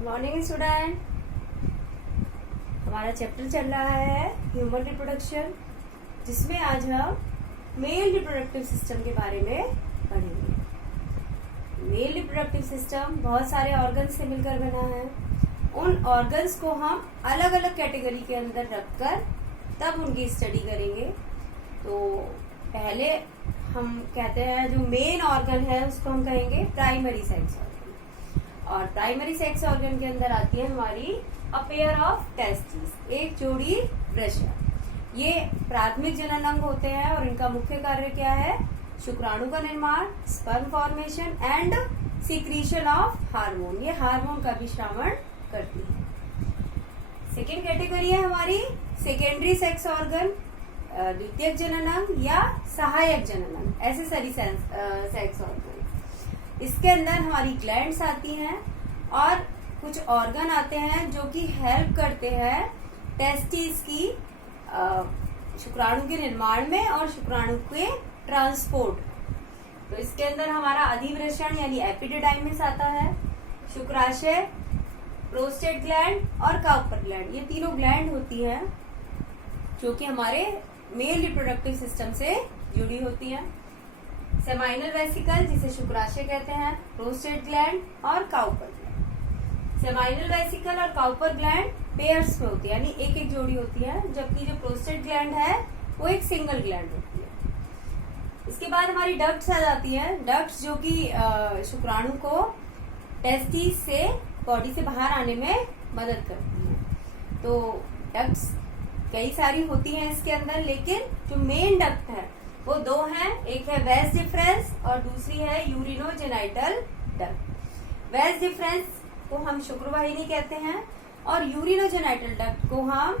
Good morning student. हमारा chapter चल रहा है ह्यूमन रिप्रोडक्शन, जिसमें आज हम मेल रिप्रोडक्टिव सिस्टम के बारे में पढ़ेंगे। मेल रिप्रोडक्टिव सिस्टम बहुत सारे ऑर्गन्स से मिलकर बना है। उन ऑर्गन्स को हम अलग अलग कैटेगरी के अंदर रखकर तब उनकी स्टडी करेंगे। तो पहले हम कहते हैं जो मेन ऑर्गन है उसको हम कहेंगे प्राइमरी सेक्स ऑर्गन, और प्राइमरी सेक्स ऑर्गन के अंदर आती है हमारी अ पेयर ऑफ टेस्टिस, एक जोड़ी वृषण। ये प्राथमिक जनन अंग होते हैं और इनका मुख्य कार्य क्या है? शुक्राणु का निर्माण, sperm formation and secretion of hormone. ये हार्मोन का भी श्रावण करती है। सेकेंड कैटेगरी है हमारी सेकेंडरी सेक्स ऑर्गन, द्वितीयक जनन अंग या सहायक जनन अंग, एसेसरी सेक्स ऑर्गन। इसके अंदर हमारी ग्लैंड्स आती हैं और कुछ ऑर्गन आते हैं जो कि हेल्प करते हैं टेस्टिस की शुक्राणु के निर्माण में और शुक्राणु के ट्रांसपोर्ट। तो इसके अंदर हमारा अधिवृषण यानी एपिडिडाइमिस आता है, शुक्राशय, प्रोस्टेट ग्लैंड और काउपर ग्लैंड। ये तीनों ग्लैंड होती हैं जो कि हमारे मेल रिप्रोडक्टिव सिस्टम से जुड़ी होती हैं। सेमाइनल वेसिकल जिसे शुक्राशय कहते हैं, प्रोस्टेट ग्लैंड और काउपर ग्लैंड। सेमाइनल वेसिकल और काउपर ग्लैंड पेयर्स में होती है, यानी एक एक जोड़ी होती है, जबकि जो प्रोस्टेट ग्लैंड है वो एक सिंगल ग्लैंड होती है। इसके बाद हमारी डक्ट्स आ जाती हैं। डक्ट्स जो कि शुक्राणु को टेस्टिस से बॉडी से बाहर आने में मदद करती हैं। तो डक्ट्स कई सारी होती हैं इसके अंदर, लेकिन जो मेन डक्ट है वो दो हैं, एक है वेस डिफरेंस और दूसरी है यूरिनोजेनाइटल डक्ट। वेस डिफरेंस को हम शुक्रवाहिनी कहते हैं और यूरिनोजेनाइटल डक्ट को हम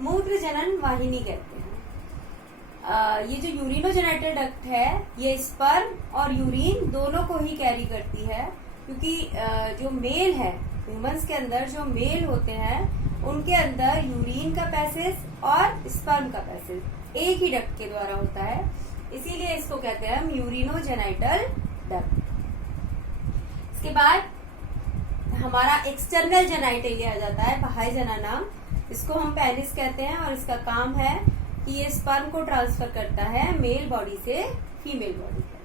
मूत्र जनन वाहिनी कहते हैं। ये जो यूरिनोजेनाइटल डक्ट है ये स्पर्म और यूरिन दोनों को ही कैरी करती है, क्योंकि जो मेल है ह्यूमंस के अंदर, जो मेल होते हैं उनके अंदर यूरिन का पैसेज और स्पर्म का पैसेज एक ही डक्ट के द्वारा होता है, इसीलिए इसको कहते हैं हम यूरिनोजेनाइटल डक्ट। इसके बाद हमारा एक्सटर्नल जेनाइटेलिया आ जाता है, बाह्य जननांग। इसको हम पेनिस कहते हैं और इसका काम है कि ये स्पर्म को ट्रांसफर करता है मेल बॉडी से फीमेल बॉडी पर।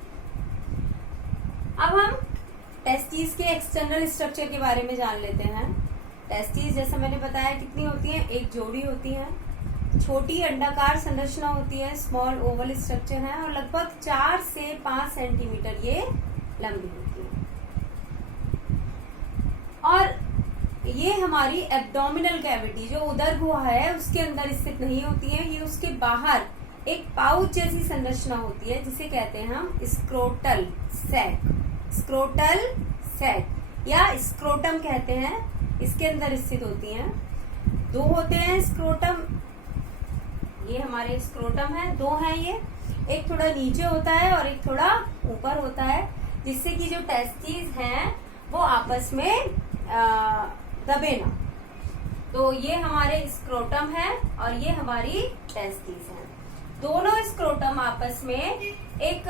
अब हम टेस्टिस के एक्सटर्नल स्ट्रक्चर के बारे में जान लेते हैं। टेस्टिस जैसा मैंने बताया कितनी होती है? एक जोड़ी होती है। छोटी अंडाकार संरचना होती है, स्मॉल ओवल स्ट्रक्चर है और लगभग 4 से 5 सेंटीमीटर ये लंबी होती है। और ये हमारी एब्डोमिनल कैविटी जो उदर गुहा है उसके अंदर स्थित नहीं होती है, ये उसके बाहर एक पाउच जैसी संरचना होती है जिसे कहते हैं हम स्क्रोटल सैक। स्क्रोटल सैक या स्क्रोटम कहते हैं, इसके अंदर स्थित होती हैं। दो होते हैं स्क्रोटम, ये हमारे स्क्रोटम है, दो हैं ये, एक थोड़ा नीचे होता है और एक थोड़ा ऊपर होता है, जिससे कि जो टेस्टिस हैं वो आपस में दबे ना। तो ये हमारे स्क्रोटम है और ये हमारी टेस्टिस है। दोनों स्क्रोटम आपस में एक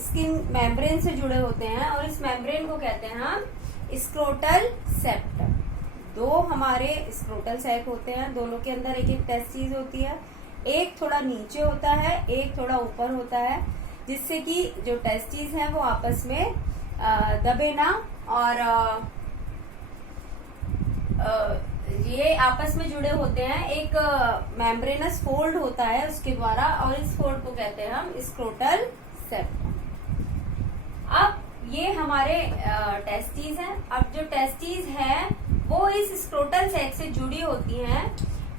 स्किन मेम्ब्रेन से जुड़े होते हैं और इस मेम्ब्रेन को कहते हैं हम स्क्रोटल सेप्टम। दो हमारे स्क्रोटल सैक होते हैं, दोनों के अंदर एक एक टेस्टिस होती है, एक थोड़ा नीचे होता है, एक थोड़ा ऊपर होता है, जिससे कि जो टेस्टिस हैं वो आपस में दबे ना और ये आपस में जुड़े होते हैं। एक मेम्ब्रेनस फोल्ड होता है उसके द्वारा और इस फोल्ड को कहते हैं हम स्क्रोटल सेप्टम। अब ये हमारे टेस्टिस हैं। अब जो टेस्टिस है वो इस स्क्रोटल सैक से जुड़ी होती हैं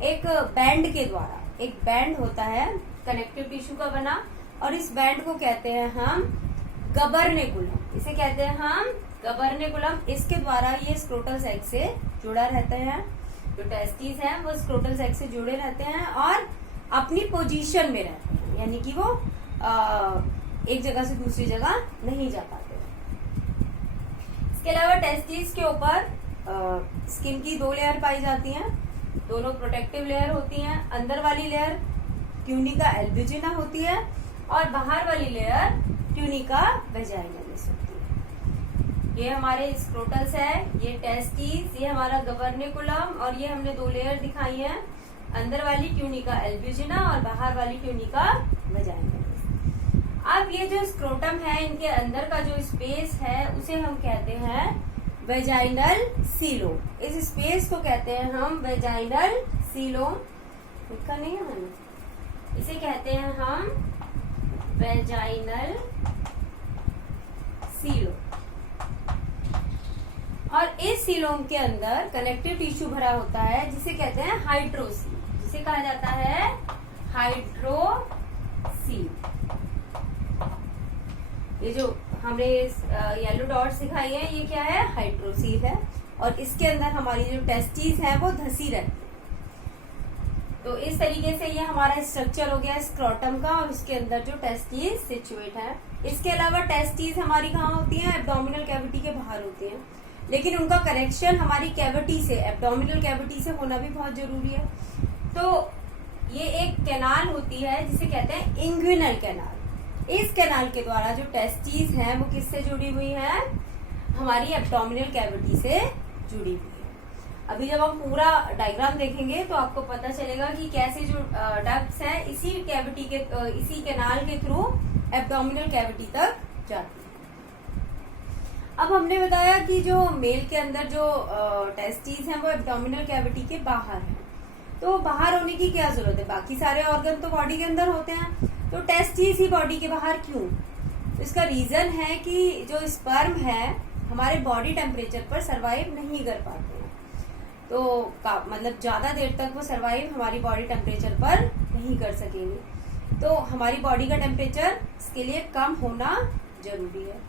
एक बैंड के द्वारा। एक बैंड होता है कनेक्टिव टिश्यू का बना और इस बैंड को कहते हैं हम गबर्नेकुलम। इसे कहते हैं हम गबर्नेकुलम। इसके द्वारा ये स्क्रोटल सैक से जुड़ा रहते हैं। जो टेस्टिस हैं वो स्क्रोटल सैक से जुड़े रहते हैं और अपनी पोजीशन में रहते हैं, यानी कि वो एक जगह से दूसरी जगह नहीं जा पाते। इसके अलावा टेस्टिस के ऊपर स्किन की 2 लेयर पाई जाती हैं। दोनों प्रोटेक्टिव लेयर होती हैं। अंदर वाली लेयर ट्यूनिका एल्ब्यूजिना होती है और बाहर वाली लेयर ट्यूनिका वेजाइनालिस होती है। ये हमारे स्क्रोटल्स है, ये टेस्टिस, ये हमारा गवर्निकुलम, और ये हमने 2 लेयर दिखाई है, अंदर वाली ट्यूनिका एल्ब्यूजिना और बाहर वाली ट्यूनिका वजाइनलिस। अब ये जो स्क्रोटम है, इनके अंदर का जो स्पेस है उसे हम कहते हैं वेजाइनल सीलोम। इस स्पेस को कहते हैं हम वेजाइनल सीलोम। लिखा नहीं है मैंने, इसे कहते हैं हम वेजाइनल सीलोम। और इस सीलोम के अंदर कनेक्टिव टिश्यू भरा होता है जिसे कहते हैं हाइड्रोसील, जिसे कहा जाता है हाइड्रोसील। ये जो हमने येलो डॉट्स दिखाई है, ये क्या है, हाइड्रोसील है। और इसके अंदर हमारी जो टेस्टिस है वो धसी रहती है। तो इस तरीके से ये हमारा स्ट्रक्चर हो गया स्क्रोटम का, और इसके अंदर जो टेस्टिस सिचुएट है। इसके अलावा टेस्टिस हमारी कहाँ होती हैं, एब्डोमिनल कैविटी के बाहर होती हैं, लेकिन उनका कनेक्शन हमारी कैविटी से, एब्डोमिनल कैविटी से होना भी बहुत जरूरी है। तो ये एक कैनाल होती है जिसे कहते हैं इंग्विनल कैनाल। इस कैनाल के द्वारा जो टेस्टिस हैं वो किससे जुड़ी हुई है, हमारी एब्डोमिनल कैविटी से जुड़ी हुई है। अभी जब हम पूरा डायग्राम देखेंगे तो आपको पता चलेगा कि कैसे जो डक्ट्स हैं इसी कैविटी के, इसी कैनाल के थ्रू एब्डोमिनल कैविटी तक जाती है। अब हमने बताया कि जो मेल के अंदर जो टेस्टिस हैं वो एब्डोमिनल कैविटी के बाहर है। तो बाहर होने की क्या जरूरत है, बाकी सारे ऑर्गन तो बॉडी के अंदर होते हैं, तो टेस्टिस ही बॉडी के बाहर क्यों? तो इसका रीजन है कि जो स्पर्म है हमारे बॉडी टेम्परेचर पर सरवाइव नहीं कर पाते हैं। तो मतलब ज्यादा देर तक वो सरवाइव हमारी बॉडी टेम्परेचर पर नहीं कर सकेंगे। तो हमारी बॉडी का टेम्परेचर इसके लिए कम होना जरूरी है।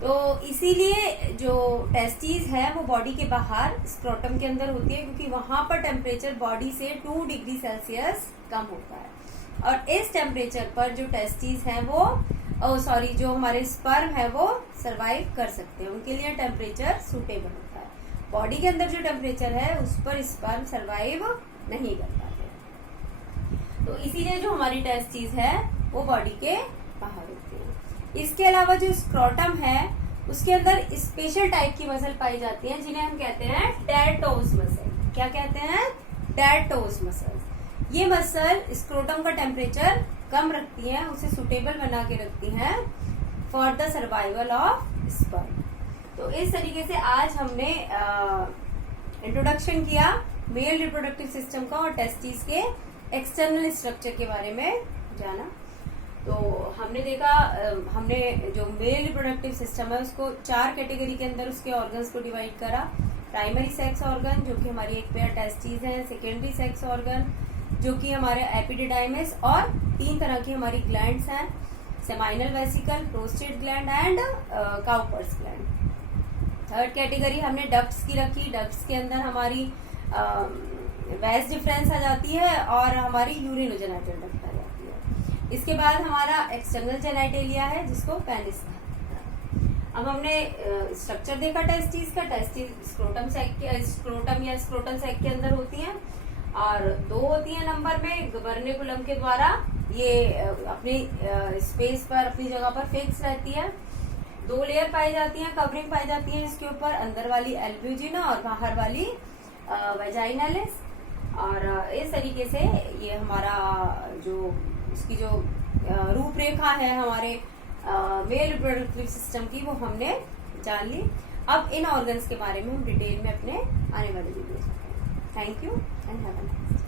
तो इसीलिए जो टेस्टिस है वो बॉडी के बाहर स्क्रोटम के अंदर होती है, क्योंकि वहां पर टेम्परेचर बॉडी से 2 डिग्री सेल्सियस कम होता है। और इस टेम्परेचर पर जो टेस्टिस है वो जो हमारे स्पर्म है वो सरवाइव कर सकते हैं, उनके लिए टेम्परेचर सूटेबल होता है। बॉडी के अंदर जो टेम्परेचर है उस पर स्पर्म सरवाइव नहीं कर पाते। तो इसीलिए जो हमारी टेस्टिस है वो बॉडी के बाहर होती है। इसके अलावा जो स्क्रोटम है उसके अंदर स्पेशल टाइप की मसल पाई जाती है जिन्हें हम कहते हैं टैटोस मसल। क्या कहते हैं? Tattoos muscle. ये मसल स्क्रोटम का टेम्परेचर कम रखती है, उसे सुटेबल बना के रखती है for the survival of sperm. तो इस तरीके से आज हमने इंट्रोडक्शन किया मेल रिप्रोडक्टिव सिस्टम का और टेस्टिस के एक्सटर्नल स्ट्रक्चर के बारे में जाना। तो हमने देखा, हमने जो मेल रिप्रोडक्टिव सिस्टम है उसको 4 कैटेगरी के अंदर उसके ऑर्गन्स को डिवाइड करा। प्राइमरी सेक्स ऑर्गन जो कि हमारी एक पेयर टेस्टिस है, सेकेंडरी सेक्स ऑर्गन जो कि हमारे एपिडिडाइमिस, और 3 तरह की हमारी ग्लैंड्स हैं, seminal vesicle, prostate gland and Cowper's gland. Third category हमने डक्ट्स की रखी। डक्ट्स के अंदर हमारी वैस डिफरेंस आ जाती है और हमारी यूरिनोजेनाइटल डक्ट आ जाती है। इसके बाद हमारा एक्सटर्नल जेनाइटेलिया है जिसको पेनिस कहते हैं। अब हमने स्ट्रक्चर देखा टेस्टिस का। टेस्टिस स्क्रोटम या स्क्रोटल सैक के अंदर होती हैं और 2 होती हैं नंबर में। गवर्निकुलम के द्वारा ये अपनी स्पेस पर, अपनी जगह पर फिक्स रहती है। 2 लेयर पाई जाती हैं, कवरिंग पाई जाती है इसके ऊपर, अंदर वाली एल्ब्यूजिना और बाहर वाली वेजाइनलिस। और इस तरीके से ये हमारा जो इसकी जो रूपरेखा है हमारे मेल रिप्रोडक्टिव सिस्टम की वो हमने जान ली। अब इन ऑर्गन्स के बारे में हम डिटेल में अपने आने वाले वीडियोस में। Thank you and have a nice day.